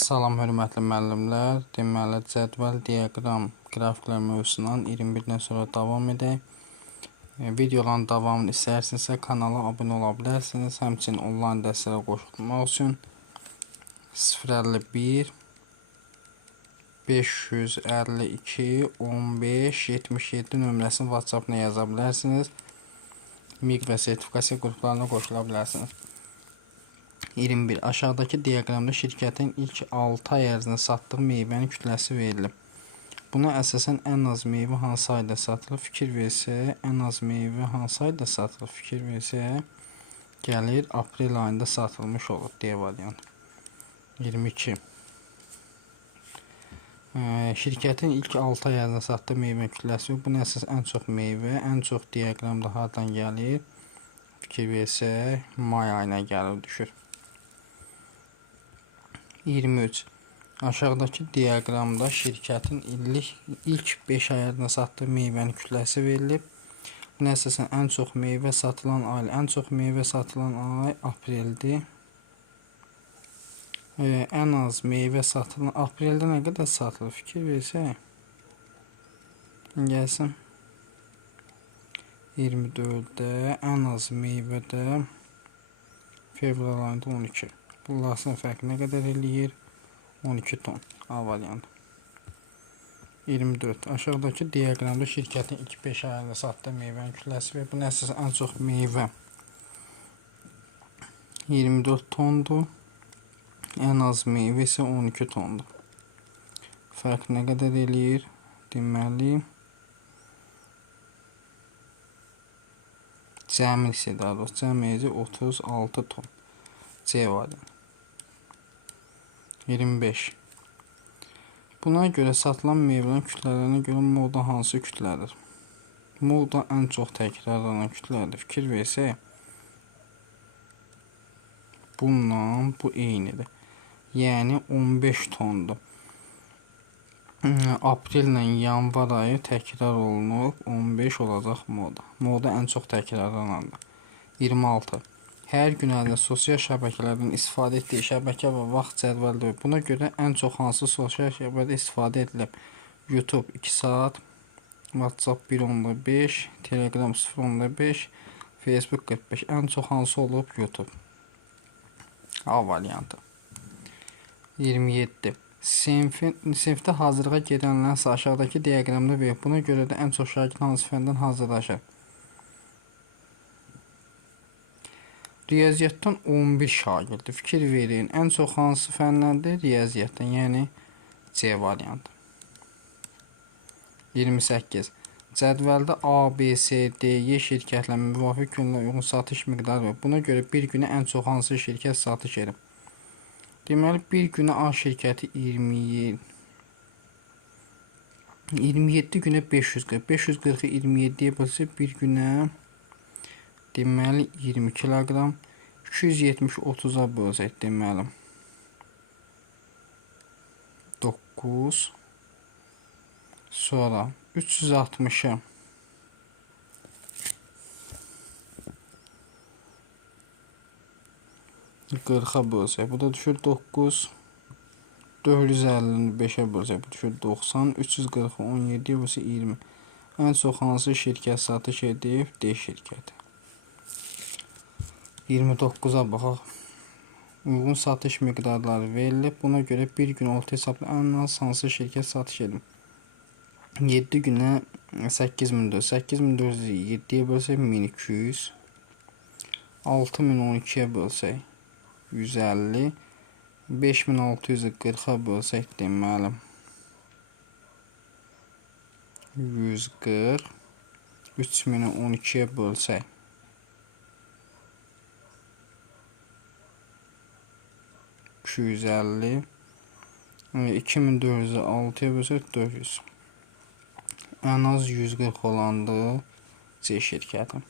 Salam hörmətli müəllimlər. Deməli, cədvəl, diaqram, qrafiklər mövzusundan 21-dən sonra davam edək. Videoların davamını istəyirsinizsə kanala abunə ola bilərsiniz. Həmçinin onlayn dərslərə qoşulmaq üçün 051 552 15 77 nömrəsini WhatsApp-na yaza bilərsiniz. Miq və sertifikasiya qruplarına qoşula bilərsiniz. 21. Aşağıdakı diaqramda şirkətin ilk 6 ay ərzində satdığı meyvənin kütləsi verilib. Buna əsasən ən az meyvə hansı ayda satılır? Fikir versə, ən az meyvə hansı ayda satılır? Fikir versə, gəlir aprel ayında satılmış olur. D variantı. 22. Şirkətin ilk 6 ay ərzində satdığı meyvə kütləsi. Buna əsasən ən çox meyvə, ən çox diaqramda hardan gəlir? Fikir versək, may ayına gəlib düşür. 23. Aşağıdakı diaqramda şirkətin ilk 5 ay ərzində satdığı meyvənin kütləsi verilib. Buna əsasən ən çox meyvə satılan ay, ay apreldir. Ən az meyvə satılan apreldə nə qədər satılır? Fikir versək. Gəlsin. 24-də ən az meyvədə fevral ayında 12. Bunların fərqi nə qədər eləyir? 12 ton. A variantı. 24. Aşağıdakı diaqramda şirkətin ilk 5 ay ərzində satdığı meyvənin kütləsi və buna əsasən ən çox meyvə 24 tondur. Ən az meyvə isə 12 tondur. Fərq nə qədər eləyir? Deməli, cəmi isə daha doğrusu cəmi 36 ton. C variantı. 25. Buna görə satılan meyvələrin kütlələrinə görə moda hansı kütlədir? Moda ən çox təkrarlanan kütlədir. Fikir versək, bununla bu eynidir. Yəni 15 tondur. Aprel ilə yanvar ayı təkrar olunub, 15 olacaq moda. Moda ən çox təkrarlanandır. 26. Hər gün ərzində sosial şəbəkələrdən istifadə etdiyi şəbəkə və vaxt cədvəlidir. Buna görə ən çox hansı sosial şəbəkədə istifadə edilib? YouTube 2 saat, WhatsApp 1.5, Telegram 0.5, Facebook 45. Ən çox hansı olub? YouTube. A variantı. 27. Sinifdə hazırlığa gedənlərin sayı aşağıdakı diaqramda verir. Buna görə də ən çox şagird hansı fəndən hazırlaşır? Riyaziyyatdan 11 şagirdi. Fikir verin. Ən çox hansı fənlərdir? Riyaziyyatdan, yəni C variantı. 28. Cədvəldə A, B, C, D, Y şirkətlərin müvafiq günlərə uyğun satış miqdarı var. Buna görə bir günə ən çox hansı şirkət satış edib? Deməli, bir günə A şirkəti 27 günə 540. 540-ı 27-yə bölsək bir günə deməli 20 kiloqram. 270 30-a bölsək deməli 9. Sonra 360-ı 40-a bölsək, bu da düşür 9. 450-ni 5-ə bölsək, bu düşür 90. 340-ı 17-yə bölsək 20. Ən çox hansı şirkət satış edib? D şirkəti. 29-a baxaq. Uyğun satış miqdarları verilib. Buna görə bir gün orta hesabla ən az hansı şirkət satış edib? 7 günə 8400. 8400-ü 7-yə bölsək 1200. 6000-i 12-yə bölsək 150. 5600-ü 40-a bölsək deməli 140. 3000-i 12-yə bölsək 250. 2400-ü 6-ya bölsək 400. Ən az 140 olandı C şirkəti.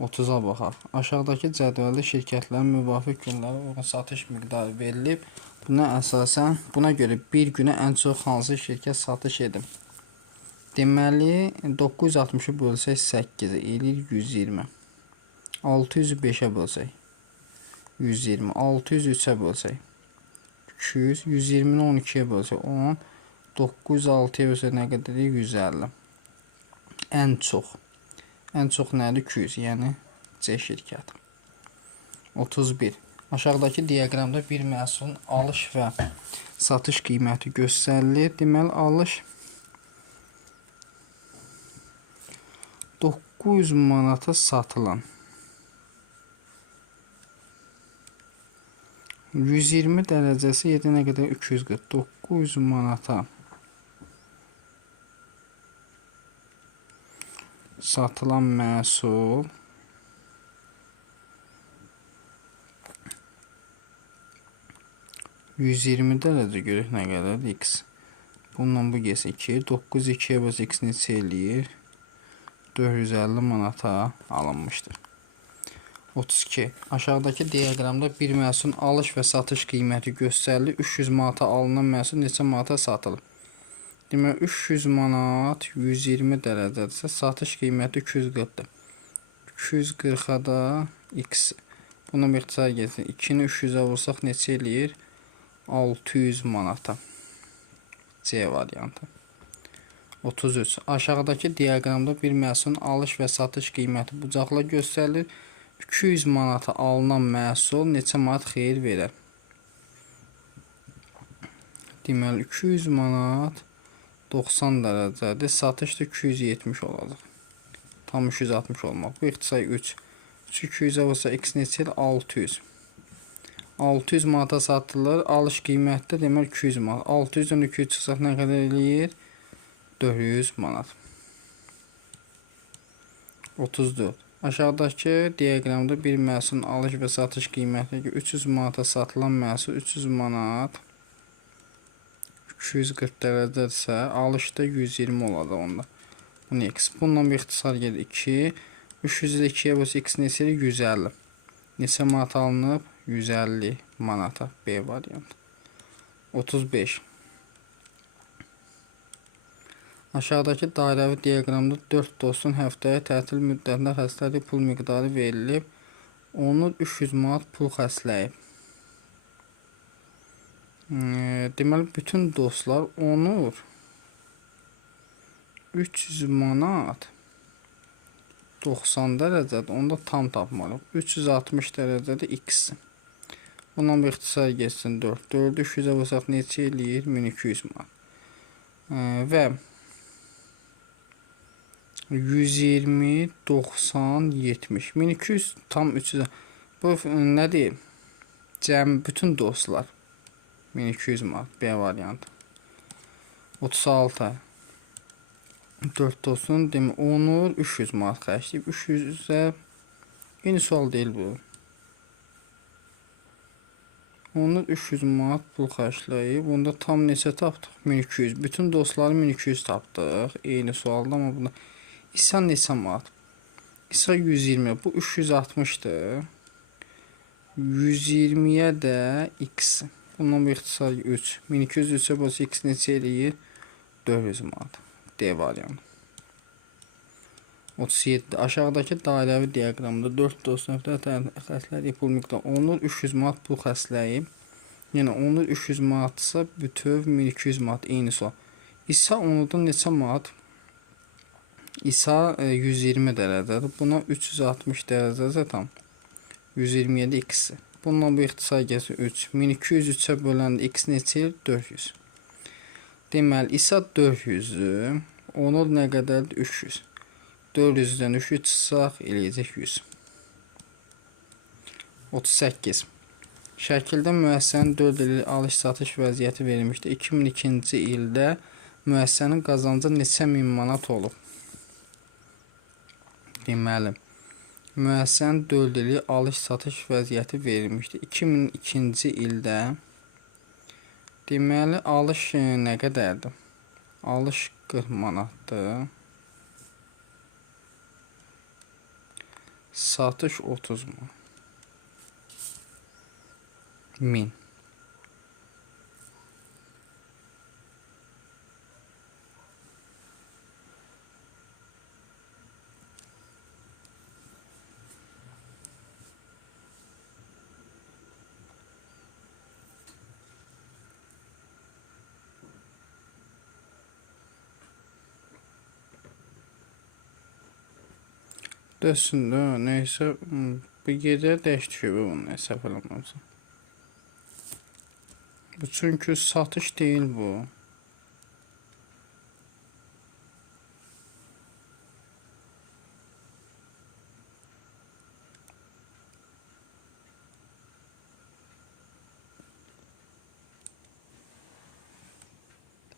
30-a baxaq. Aşağıdakı cədvəldə şirkətlərin müvafiq günlərə uyğun satış miqdarı verilib. Buna görə bir günə ən çox hansı şirkət satış edib? Deməli, 960-ı bölsək 8-ə eləyir 120. 600-ü 5-ə bölsək 120. 600-ü 3-ə bölsək 200. 120-ni 12-yə bölsək 10. 906-ya bölsək nə qədər? 150. Ən çox nədir? 200, yəni C şirkəti. 31. Aşağıdakı diaqramda bir məhsulun alış və satış qiyməti göstərilir. Deməli, alış 900 manata satılan 120 dərəcəsi 7 nə qədər? 240. 900 manata satılan məhsul 120 dərəcə görək nə qədərdir? X. Bundan bu gəlsə 2. 9 2-yə böls X neçə eləyir? 450 manata alınmışdır. 32. Aşağıdakı diaqramda bir məhsulun alış və satış qiyməti göstərilir. 300 manata alınan məhsul neçə manata satılır? Demək, 300 manat 120 dərəcədirsə, satış qiyməti 240-dır. 240-a da X. Buna bir ixtisar gəlsin. 2-ni 300-ə vursaq neçə eləyir? 600 manata. C variantı. 33. Aşağıdakı diaqramda bir məhsulun alış və satış qiyməti bucaqla göstərilir. 200 manata alınan məhsul neçə manat xeyir verər? Deməli, 200 manat 90 dərəcədir. Satış da 270 olacaq. Tam 360 olmaq. Bu ixtisar 3. 200-ə vursa X neçə? 600. 600 manata satılır. Alış qiyməti də demək 200 manat. 600-dən 200 çıxsaq nə qədər eləyir? 400 manat. 34. Aşağıdakı diaqramda bir məhsulun alış və satış qiyməti 300 manata satılan məhsul 300 manat 240 dərəcədirsə, alışda 120 olacaq onda. Bu X. Bundan bir ixtisar gedir 2. 300-də 2-yə bölsə X neçə? 150. Neçə manat alınıb? 150 manata. B variantı. 35. Aşağıdakı dairəvi diaqramda 4 dostun həftəyə tətil müddətində xərclədiyi pul miqdarı verilib. Onu 300 manat pul xərcləyib. Deməli, bütün dostlar Onur 300 manat 90 dərəcədə, onda tam tapmalıyıq. 360 dərəcədə X. Bundan bir ixtisar geçsin 4. 4-ü 300-ə vursak neçə eləyir? 1200 manat. Və 120, 90, 70. 1200 tam 300'ə. Bu nə deyir? Cəm bütün dostlar 1200 manat. B variantı. 36. 4 dostun demək Onur 300 manat xərcləyib. 300-ə yeni sual deyil bu. Onur 300 manat pul xərcləyib. Onda tam neçə tapdıq? 1200. Bütün dostları 1200 tapdıq. Eyni sualda, amma bunda İsa neçə manat? İsa 120. Bu 360'dır. 120'yə də X. Bundan bir ixtisar 3. 1203'ə bölsə X neçə eləyir? 400 manat. D variantı. 37. Aşağıdakı dairəvi diaqramda 4 dost xərclədiyi pul miqdarı Onur 300 manat pul xərcləyib. Yəni Onur 300 manatsa bütöv 1200 manat eyni sual. İsa Onurdan neçə manat? İsa 120 dərəcədir. Buna 360 dərəcədir tam. 127 X. Bundan bu ixtisar gəlsin 3. 1203'ə böləndə X neçə? 400. Deməli, İsa 400'dür. Onur nə qədərdir? 300. 400'dən 300 çıxsaq eləyəcək 100. 38. Şəkildə müəssisənin 4 illik alış-satış vəziyyəti verilmişdir. 2002-ci ildə müəssisənin qazancı neçə min manat olub? Deməli, müəssisənin 4 illik alış-satış vəziyyəti verilmişdir. 2002-ci ildə deməli, alış nə qədərdir? Alış 40 manatdır. Satış 30 manat. 1000. Dönsün də, neysə, bu gecə dəyişdik bunu, səhv eləmirəmsə. Bu çünki satış deyil bu.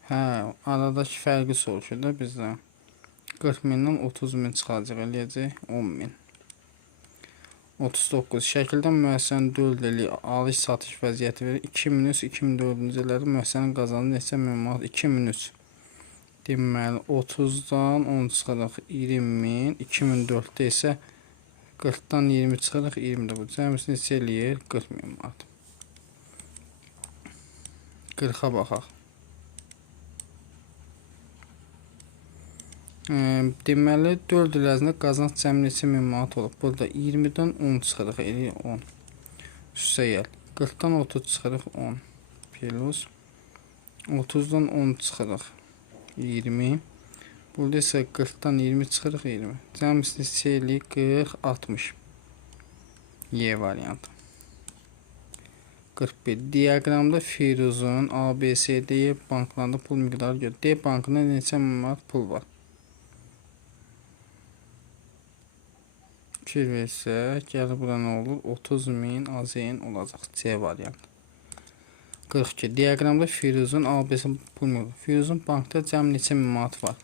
Hə, aradakı fərqi soruşur da bizdən. 40 mindən 30 min çıxacaq, eləyəcək 10 min. 39. Şəkildə müəssisənin 4 illik alış-satış vəziyyəti verir. 2003-2004-cü illərdə müəssisənin qazancı neçə min manat? 2003. Deməli, 30-dan 10 çıxaraq 20 min. 2004-də isə 40-dan 20 çıxaraq 20 də bu. Cəmisi neçə eləyir? 40 min manat. 40-a baxaq. Deməli, 4 il ərzində qazanc cəmi neçə min manat olub? Burada 20-dən 10 çıxırıq, eləyir 10. Üstə gəl. 40-dan 30 çıxırıq 10. Plus 30-dan 10 çıxırıq 20. Burada isə 40-dan 20 çıxırıq 20. Cəmisi neçə eləyir? 40, 60. Y variantı. 41. Diaqramda Firuzun ABCD banklarında pul miqdarı gör. D bankında neçə min manat pul var? Fikir versək, gəlir bura nə olur? 30 min AZN olacaq. C variantı. 42. Diaqramda Firuzun ABC pul miqdarı. Firuzun bankda cəm neçə min manat var?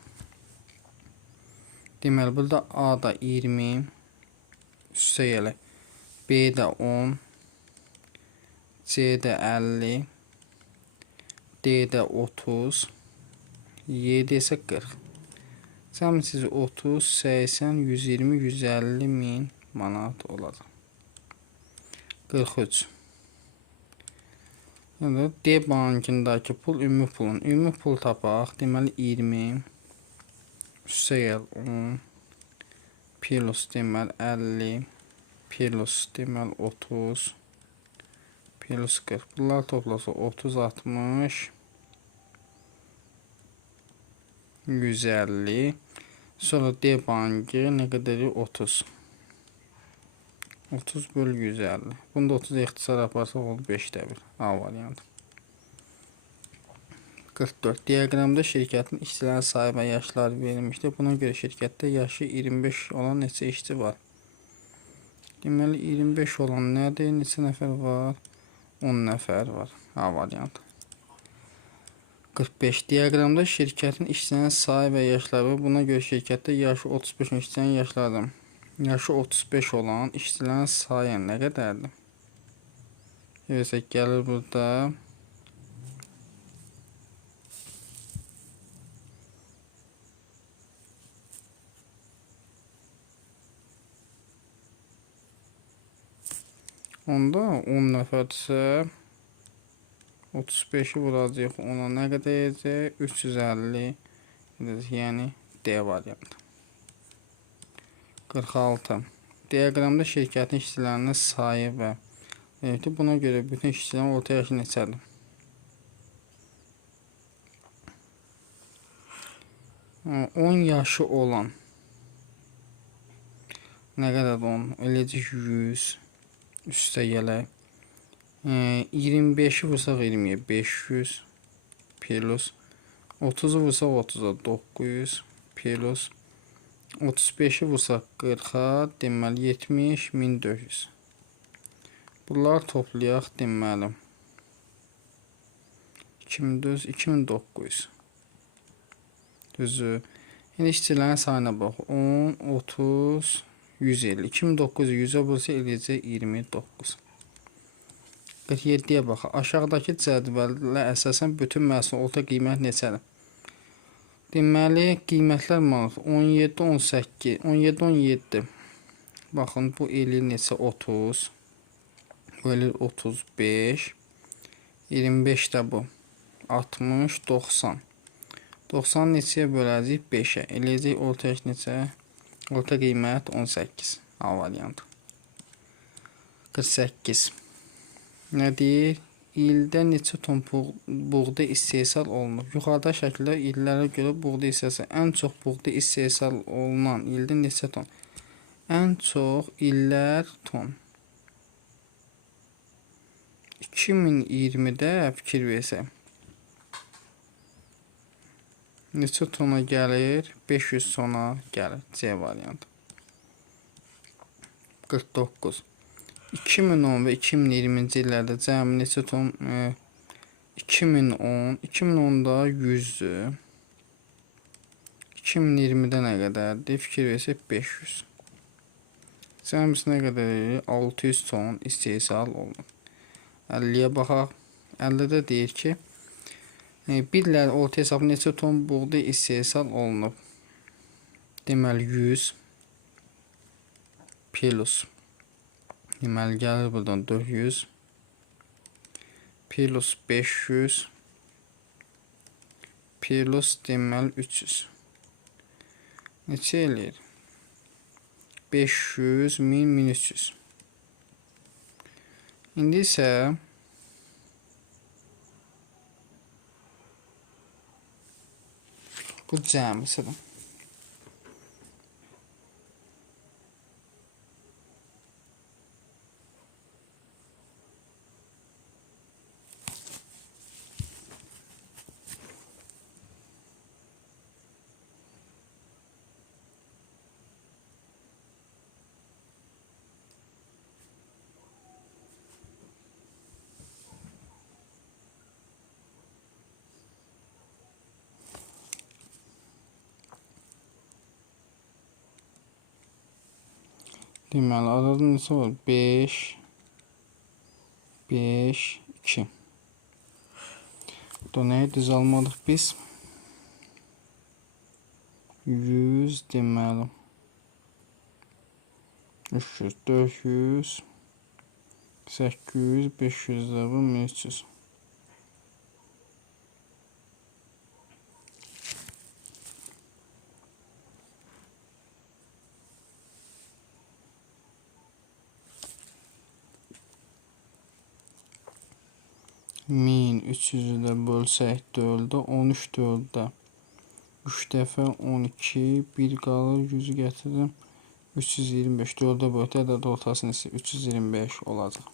Deməli, burada A da 20, üstə gələk. B də 10, C də 50, D də 30, Y də isə 40. Cəmi sizi 30, 80, 120, 150 min manat olacaq. 43. Yəni, D bankındakı pul ümumi pulun. Ümumi pul tapaq. Deməli, 20, üstə gəl 10, plus deməli 50, plus deməli 30, plus 40. Bunlar toplasa 30, 60, 150. Sonra D bankı nə qədəri 30. 30 böl 150. Bunda 30 ixtisar aparsaq olur 5də 1. A variantı. 44. Diaqramda şirkətin işçilərin sayı və yaşları verilmişdir. Buna görə şirkətdə yaşı 25 olan neçə işçi var? Deməli 25 olan nədir? Neçə nəfər var? 10 nəfər var. A variantı. 45. Diaqramda şirkətin işçilərin sayı və yaşları var. Buna görə şirkətdə yaşı 35 olan işçilərin yaşlarıdır. Yaşı 35 olan işçilərin sayı nə qədərdir? Görəsək, gəlir burada. Onda 10 nəfərdirsə 35-i vuracaq ona nə qədər edəcək? 350 edəcək, yəni D variantı. 46. Diaqramda şirkətin işçilərinin sayı və buna görə bütün işçilərin orta yaşı neçədir? Hə, 10 yaşı olan nə qədər 10? Eləcək 100 üstə gələk. 25-i vursaq 20-yə 500 plus 30-u vursaq 30-a 900 plus 35-i vursaq 40-a, deməli 70, 1400. Bunlar toplayaq, deməli 2400, 2900. Düzü. İndi işçilərin sayına bax. 10, 30, 150. 2900-ü 100-ə vursa eləyəcək 29. 47-yə bax. Aşağıdakı cədvəllə əsasən bütün məhsul orta qiymət neçədir? Deməli, qiymətlər manat 17, 18, 17, 17. Baxın, bu eləyir neçə? 30. Bu eləyir 35. 25 də bu. 60, 90. 90 neçəyə böləcək? 5-ə. Eləyəcək orta yaş neçə? Orta qiymət 18. A variantı. 48. Nə deyir? İldə neçə ton buğda istehsal olunur? Yuxarıda şəkildə illərə görə buğda istehsal. Ən çox buğda istehsal olunan ildə neçə ton? Ən çox illər ton. 2020-də fikir versək. Neçə tona gəlir? 500 tona gəlir. C variantı. 49. 2010 və 2020-ci illərdə cəmi neçə ton? 2010-da 100-dür. 2020-də nə qədərdir? Fikir versək 500. Cəmisi nə qədər? 600 ton istehsal olunur. 50-yə baxaq. 50-də deyir ki, bir illər orta hesabı neçə ton buğday istehsal olunub? Deməli 100 plus. Deməli gəlir buradan 400 plus 500 plus deməli 300. Neçə eləyir? 500, 1000, 1300. İndi isə bu cəmisidir. Deməli, arada neçə var? 5, 5, 2. Burada nəyi düz almadıq biz? 100 deməli. 300, 400, 800, 500 də bu, 1300. Min 300'ü də bölsək 4-də, 13 4-də 3 dəfə 12, 1 qalır, 100'ü gətirirəm 325, 4-də böltə ədəd ortası neçə? 325 olacaq.